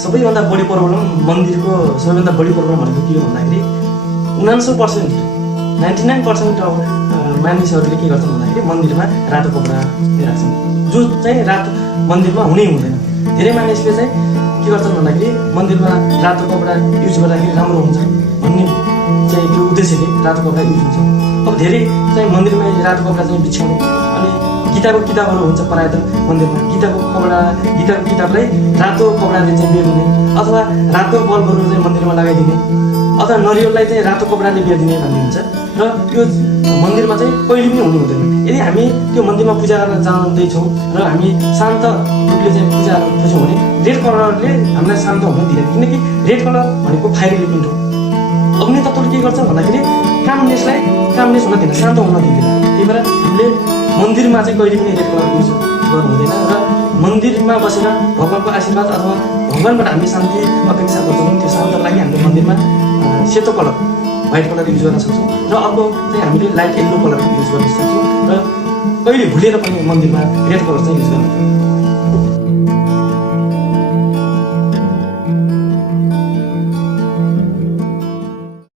सबैभन्दा बढी प्रब्लम मन्दिरको सबैभन्दा बढी प्रब्लम भनेको के हो भन्दाखेरि 99% 99% अब मानिसहरूले के गर्छन् भन्दाखेरि मन्दिरमा रातो कपडा राख्छन्, जो चाहिँ रातो मन्दिरमा हुनै हुँदैन। धेरै मानिसले चाहिँ के गर्छन् भन्दाखेरि मन्दिरमा रातो कपडा युज गर्दाखेरि राम्रो हुन्छ भन्ने चाहिँ त्यो उद्देश्यले रातो कपडा युज हुन्छ। अब धेरै चाहिँ मन्दिरमा रातो कपडा चाहिँ बिछ्याउने, अनि गीताको किताबहरू हुन्छ प्रायः त मन्दिरमा गीताको किताबलाई रातो कपडाले चाहिँ बेर्दिने, अथवा रातो बल्बहरू चाहिँ मन्दिरमा लगाइदिने, अथवा नरिवललाई चाहिँ रातो कपडाले बेर्दिने भन्ने हुन्छ। र यो मन्दिरमा चाहिँ कहिले पनि हुनु हुँदैन। यदि हामी त्यो मन्दिरमा पूजा गर्न जाँदैछौँ र हामी शान्त रूपले चाहिँ पूजा गर्न खोज्यौँ भने रेड कलरले हामीलाई शान्त हुन दिँदैन, किनकि रेड कलर भनेको फायर एलिमेन्ट हो। अग्नि तत्त्वले के गर्छ भन्दाखेरि कामनेस हुन दिँदैन, शान्त हुन दिँदैन। त्यही भएर हामीले मन्दिरमा चाहिँ कहिले पनि रेड कलर युज गर्नु हुँदैन र मन्दिरमा बसेर भगवानको आशीर्वाद अथवा भगवानबाट हामी शान्ति अपेक्षा गर्छौँ भने त्यो शान्त लागि हामीले मन्दिरमा सेतो कलर व्हाइट कलर युज गर्न सक्छौँ र अर्को चाहिँ हामीले लाइट येल्लो कलर युज गर्न सक्छौँ र कहिले भुलेर पनि मन्दिरमा रेड कलर चाहिँ युज गर्नु।